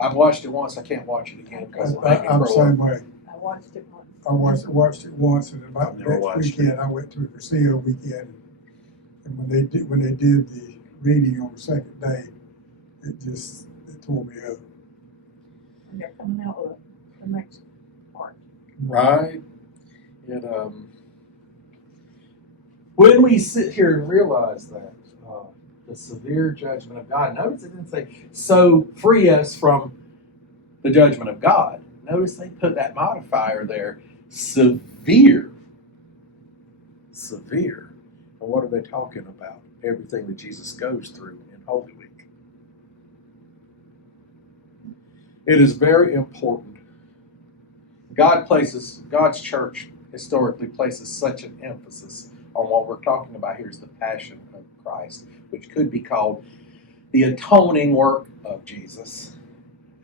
I've watched it once. I can't watch it again because it made me I'm the throw same up. way. I watched it once. I watched it once, and about the Never next watched weekend I went to a Castillo weekend, and when they did the reading on the second day, it tore me up. And they're coming out with the next part. Right? When we sit here and realize that, the severe judgment of God, notice it didn't say, so free us from the judgment of God. Notice they put that modifier there, severe. Severe. And what are they talking about? Everything that Jesus goes through in Holy Week. It is very important. God's church historically places such an emphasis on what we're talking about here is the passion of Christ, which could be called the atoning work of Jesus.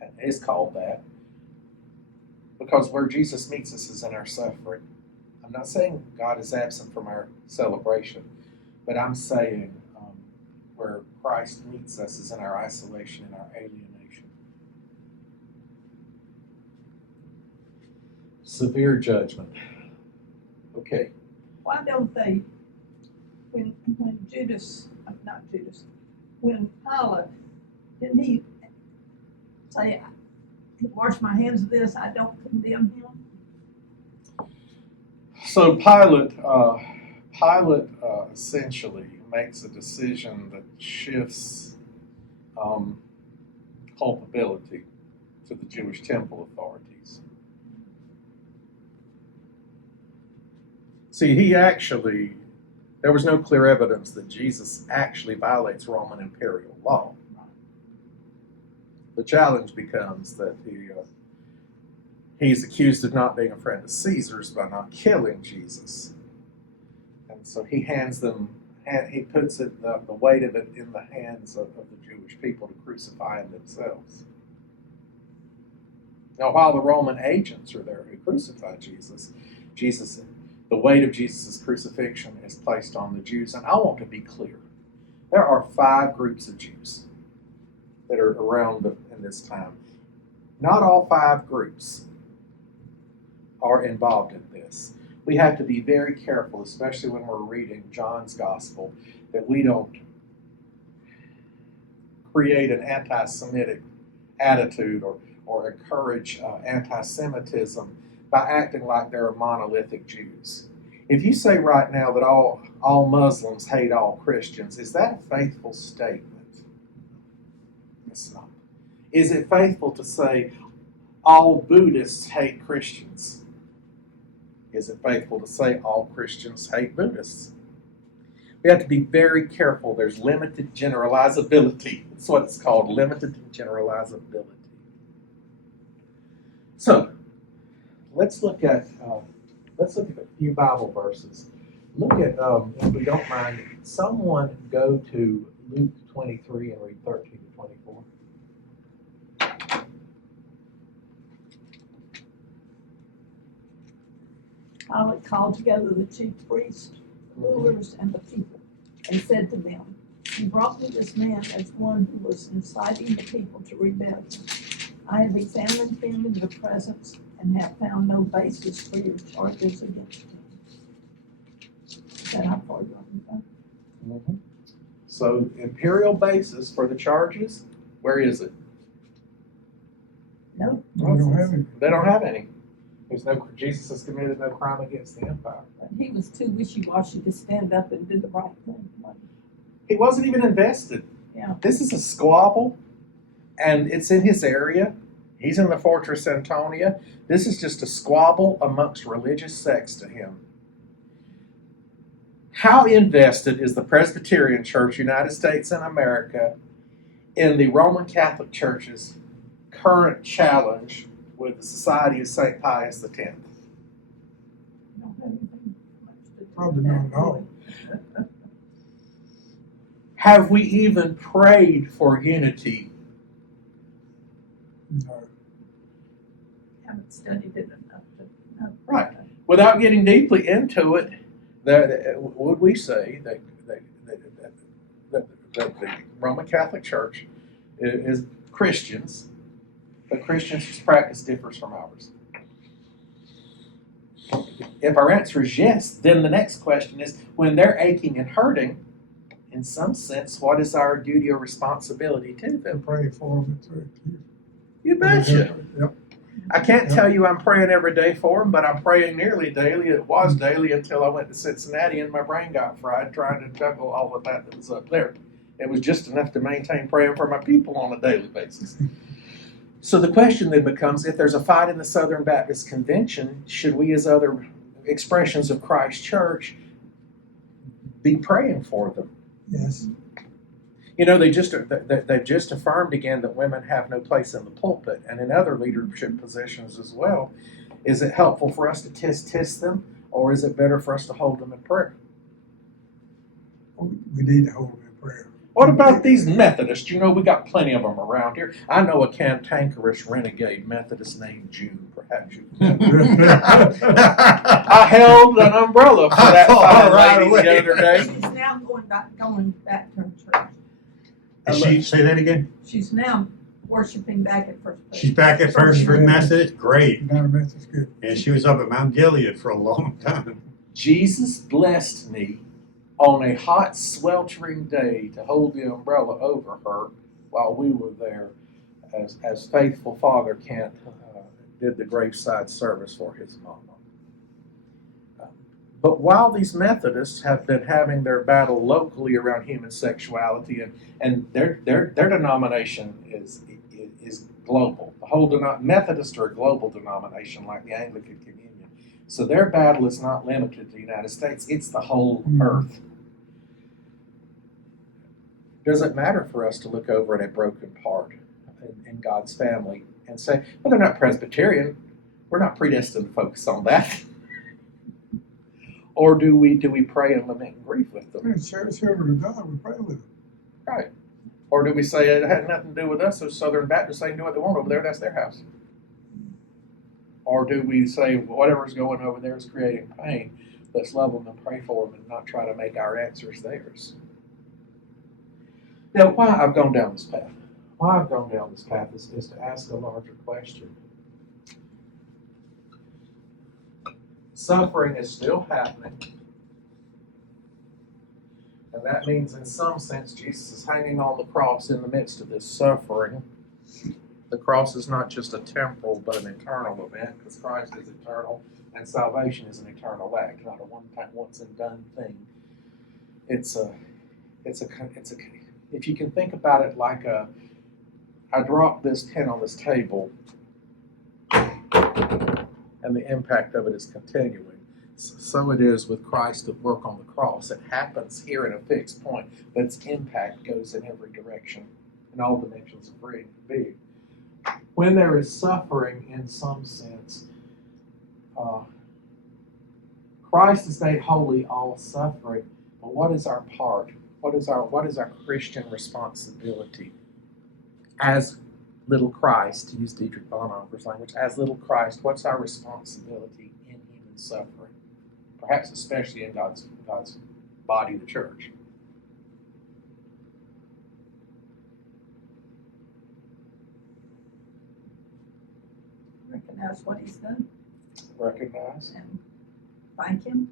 It is called that because where Jesus meets us is in our suffering. I'm not saying God is absent from our celebration, but I'm saying where Christ meets us is in our isolation and our alienation. Severe judgment. Okay. Why don't they, when when Pilate Didn't he say, wash my hands of this, I don't condemn him? So Pilate essentially makes a decision that shifts culpability to the Jewish temple authorities. See, there was no clear evidence that Jesus actually violates Roman imperial law. The challenge becomes that he's accused of not being a friend of Caesar's by not killing Jesus. And so he puts the weight of it in the hands of the Jewish people to crucify him themselves. Now, while the Roman agents are there who crucify Jesus, the weight of Jesus' crucifixion is placed on the Jews. And I want to be clear. There are 5 groups of Jews that are around in this time. Not all 5 groups are involved in this. We have to be very careful, especially when we're reading John's Gospel, that we don't create an anti-Semitic attitude or encourage anti-Semitism by acting like there are monolithic Jews. If you say right now that all Muslims hate all Christians, is that a faithful statement? It's not. Is it faithful to say all Buddhists hate Christians? Is it faithful to say all Christians hate Buddhists? We have to be very careful. There's limited generalizability. That's what it's called, limited generalizability. So, let's look at a few Bible verses. Look at, if we don't mind, someone go to Luke 23 and read 13 to 24. Pilate called together the chief priests, rulers, and the people, and said to them, "You brought me this man as one who was inciting the people to rebellion. I have examined him in your presence and have found no basis for your charges against him." Is that how far you want to go? Mm-hmm. So, imperial basis for the charges, where is it? No. We don't have any. They don't have any. Jesus has committed no crime against the empire. He was too wishy-washy to stand up and do the right thing. He wasn't even invested. Yeah. This is a squabble, and it's in his area. He's in the Fortress Antonia. This is just a squabble amongst religious sects to him. How invested is the Presbyterian Church, United States and America, in the Roman Catholic Church's current challenge with the Society of St. Pius X? Probably not at all. Have we even prayed for unity? No. Haven't studied it enough to know. Right. Without getting deeply into it, would we say that the Roman Catholic Church is Christians, but Christians' practice differs from ours? If our answer is yes, then the next question is, when they're aching and hurting, in some sense, what is our duty or responsibility to And them? pray for them too. You betcha. Yep. I can't tell you I'm praying every day for them, but I'm praying nearly daily. It was daily until I went to Cincinnati and my brain got fried trying to juggle all of that was up there. It was just enough to maintain praying for my people on a daily basis. So the question then becomes, if there's a fight in the Southern Baptist Convention, should we as other expressions of Christ Church be praying for them? Yes. You know, they've just affirmed again that women have no place in the pulpit and in other leadership positions as well. Is it helpful for us to tisk them, or is it better for us to hold them in prayer? We need to hold them in prayer. What about these Methodists? You know, we got plenty of them around here. I know a cantankerous renegade Methodist named June. Perhaps you know. I held an umbrella for that fine lady the other day. She's now going back to her church. Did she say that again? She's now worshiping back at First Place. She's back at First Methodist? Great. Environment is good. And she was up at Mount Gilead for a long time. Jesus blessed me on a hot, sweltering day to hold the umbrella over her while we were there, as faithful Father Kent did the graveside service for his mama. But while these Methodists have been having their battle locally around human sexuality, and their denomination is global. The whole Methodists are a global denomination like the Anglican Communion. So their battle is not limited to the United States, it's the whole earth. Does it matter for us to look over at a broken part in God's family and say, well, they're not Presbyterian, we're not predestined to focus on that? Or do we pray and lament and grieve with them? Children of God, we pray with them. Right. Or do we say it had nothing to do with us, so Southern Baptists, they can do what they want over there, that's their house? Or do we say whatever's going over there is creating pain, let's love them and pray for them and not try to make our answers theirs? Now, why I've gone down this path? Why I've gone down this path is to ask a larger question. Suffering is still happening. And that means, in some sense, Jesus is hanging on the cross in the midst of this suffering. The cross is not just a temporal, but an eternal event, because Christ is eternal, and salvation is an eternal act, not a one-time, once-and-done thing. It's a. If you can think about it like I dropped this pen on this table, and the impact of it is continuing. So it is with Christ at work on the cross. It happens here at a fixed point, but its impact goes in every direction, in all dimensions of being. When there is suffering, in some sense, Christ is made holy all suffering. But what is our part? What is our Christian responsibility as little Christ, to use Dietrich Bonhoeffer's language, as little Christ? What's our responsibility in human suffering? Perhaps especially in God's body, the church. Recognize what he's done Recognize. and thank him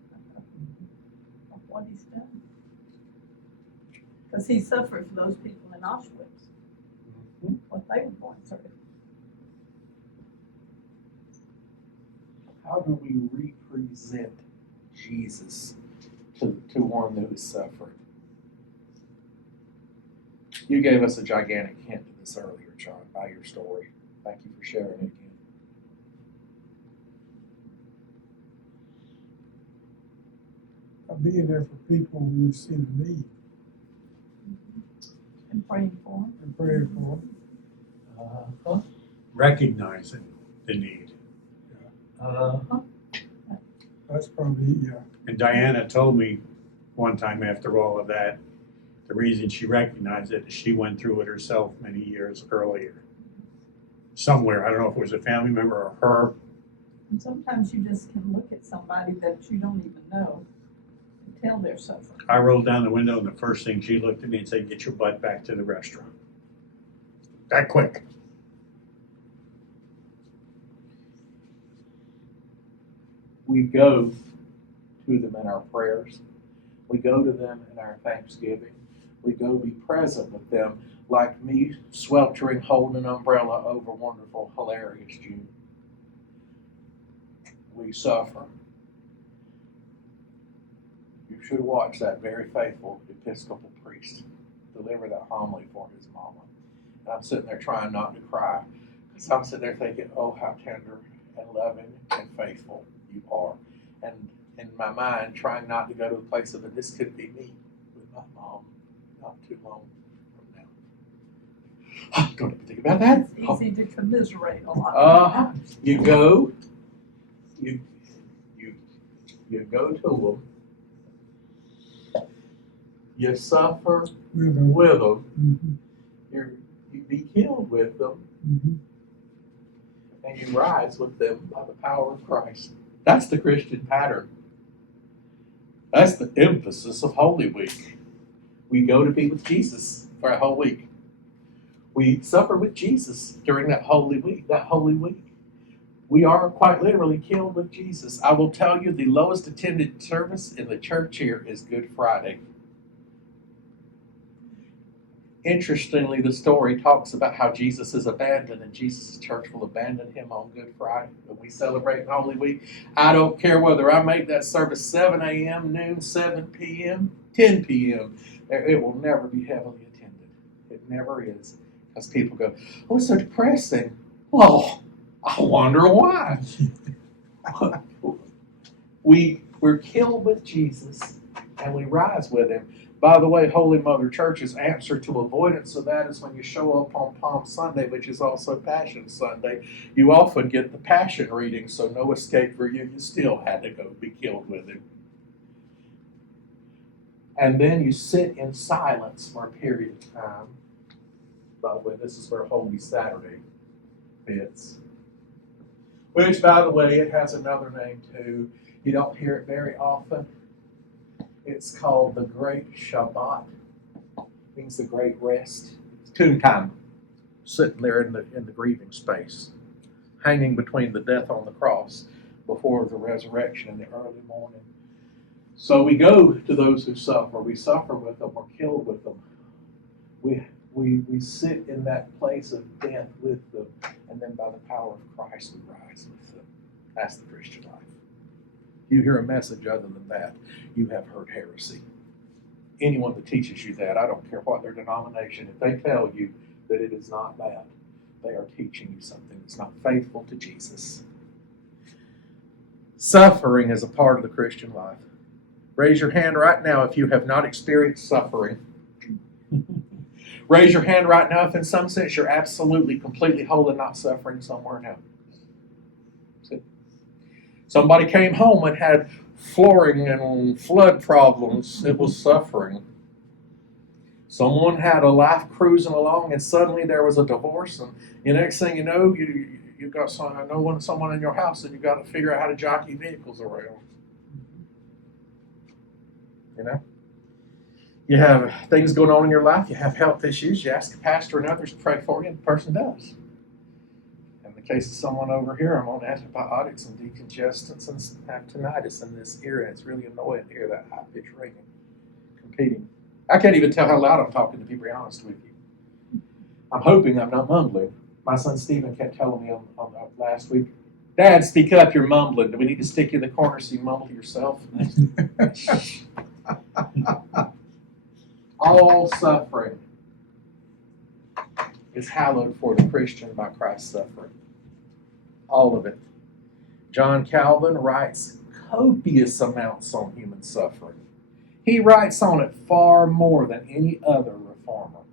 for what he's done. Because he suffered for those people in Auschwitz, what they were going through. How do we represent Jesus to one who is suffering? You gave us a gigantic hint to this earlier, John, by your story. Thank you for sharing it again. Being there for people when we see the need And praying for him. and praying for them. Recognizing the need. That's probably, And Diana told me one time after all of that, the reason she recognized it is she went through it herself many years earlier. Somewhere, I don't know if it was a family member or her. And sometimes you just can look at somebody that you don't even know and tell they're suffering. I rolled down the window and the first thing she looked at me and said, "Get your butt back to the restaurant." That quick. We go to them in our prayers. We go to them in our thanksgiving. We go be present with them, like me sweltering, holding an umbrella over wonderful, hilarious June. We suffer. You should watch that very faithful Episcopal priest deliver that homily for his mama. And I'm sitting there trying not to cry, because I'm sitting there thinking, oh, how tender and loving and faithful you are. And in my mind, trying not to go to a place of, this could be me with my mom not too long from now. Don't even think about that. It's easy to commiserate a lot. You go, you go to them, you suffer with them. with them, Mm-hmm. you be killed with them, Mm-hmm. and you rise with them by the power of Christ. That's the Christian pattern. That's the emphasis of Holy Week. We go to be with Jesus for a whole week. We suffer with Jesus during that Holy Week. We are quite literally killed with Jesus. I will tell you, the lowest attended service in the church here is Good Friday. Interestingly, the story talks about how Jesus is abandoned, and Jesus' church will abandon him on Good Friday when we celebrate Holy Week. I don't care whether I make that service 7 a.m., noon, 7 p.m., 10 p.m. It will never be heavily attended. It never is. Because people go, oh, it's so depressing. Well, I wonder why. We're killed with Jesus, and we rise with him. By the way, Holy Mother Church's answer to avoidance of that is when you show up on Palm Sunday, which is also Passion Sunday, you often get the Passion reading, so no escape for you. You still had to go be killed with him. And then you sit in silence for a period of time. By the way, this is where Holy Saturday fits. Which, by the way, it has another name too. You don't hear it very often. It's called the Great Shabbat. It means the great rest. It's tomb time. Sitting there in the grieving space, hanging between the death on the cross before the resurrection in the early morning. So we go to those who suffer. We suffer with them. We're killed with them. We sit in that place of death with them, and then by the power of Christ we rise with them. That's the Christian life. You hear a message other than that, you have heard heresy. Anyone that teaches you that, I don't care what their denomination, if they tell you that it is not that, they are teaching you something that's not faithful to Jesus. Suffering is a part of the Christian life. Raise your hand right now if you have not experienced suffering. Raise your hand right now if in some sense you're absolutely, completely whole and not suffering somewhere now. See? Somebody came home and had flooring and flood problems. It was suffering. Someone had a life cruising along and suddenly there was a divorce, and the next thing you know, you got someone in your house and you got to figure out how to jockey vehicles around. You know? You have things going on in your life, you have health issues, you ask a pastor and others to pray for you, and the person does. In the case of someone over here, I'm on antibiotics and decongestants and have tinnitus in this ear, and it's really annoying to hear that high-pitched ringing, competing. I can't even tell how loud I'm talking, to be very honest with you. I'm hoping I'm not mumbling. My son Stephen kept telling me on last week, Dad, speak up, you're mumbling. Do we need to stick you in the corner so you mumble yourself? All suffering is hallowed for the Christian by Christ's suffering. All of it. John Calvin writes copious amounts on human suffering. He writes on it far more than any other reformer.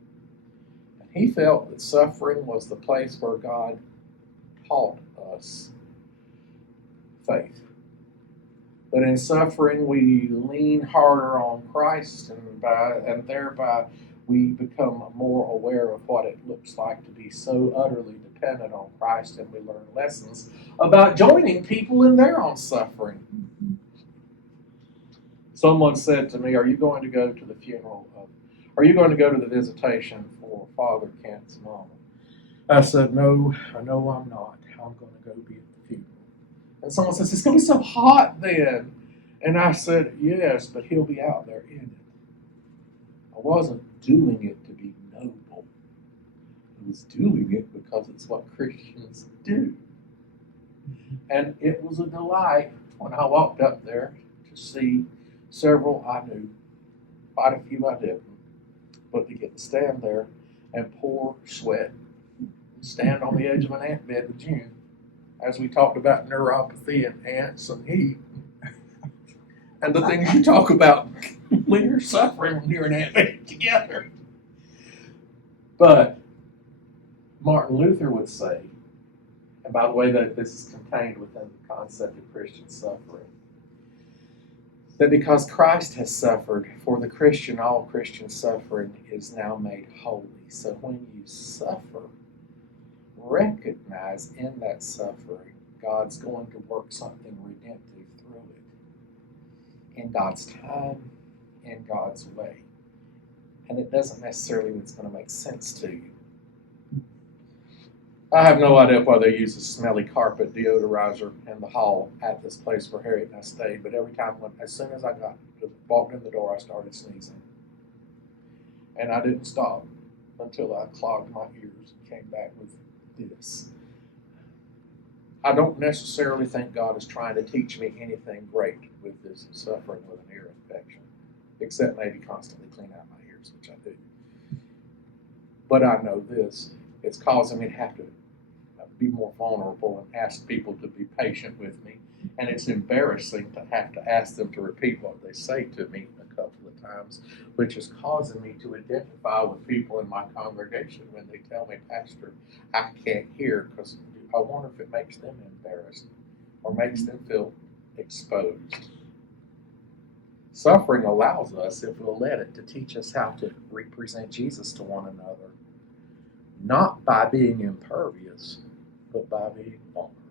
And he felt that suffering was the place where God taught us faith. But in suffering, we lean harder on Christ, and thereby we become more aware of what it looks like to be so utterly dependent on Christ, and we learn lessons about joining people in their own suffering. Someone said to me, are you going to go to the are you going to go to the visitation for Father Kent's mama? I said, no, I'm not. I'm going to go be at the funeral. And someone says, it's going to be so hot then. And I said, yes, but he'll be out there in it. I wasn't doing it to be noble. I was doing it because it's what Christians do. And it was a delight when I walked up there to see several I knew, quite a few I didn't, but to get to stand there and pour sweat, and stand on the edge of an ant bed with June, as we talked about neuropathy and ants and heat, and the things you talk about when you're suffering when you're an ant bed together. But Martin Luther would say, and by the way, that this is contained within the concept of Christian suffering, that because Christ has suffered, for the Christian, all Christian suffering is now made holy. So when you suffer, recognize in that suffering, God's going to work something redemptive through it. In God's time, in God's way. And it doesn't necessarily mean it's going to make sense to you. I have no idea why they use a smelly carpet deodorizer in the hall at this place where Harriet and I stayed, but every time, as soon as I walked in the door, I started sneezing. And I didn't stop. until I clogged my ears and came back with this. I don't necessarily think God is trying to teach me anything great with this suffering with an ear infection, except maybe constantly clean out my ears, which I do. But I know this, it's causing me to have to be more vulnerable and ask people to be patient with me. And it's embarrassing to have to ask them to repeat what they say to me a couple of times, which is causing me to identify with people in my congregation when they tell me, Pastor, I can't hear, because I wonder if it makes them embarrassed or makes them feel exposed. Suffering allows us, if we'll let it, to teach us how to represent Jesus to one another, not by being impervious, but by being vulnerable.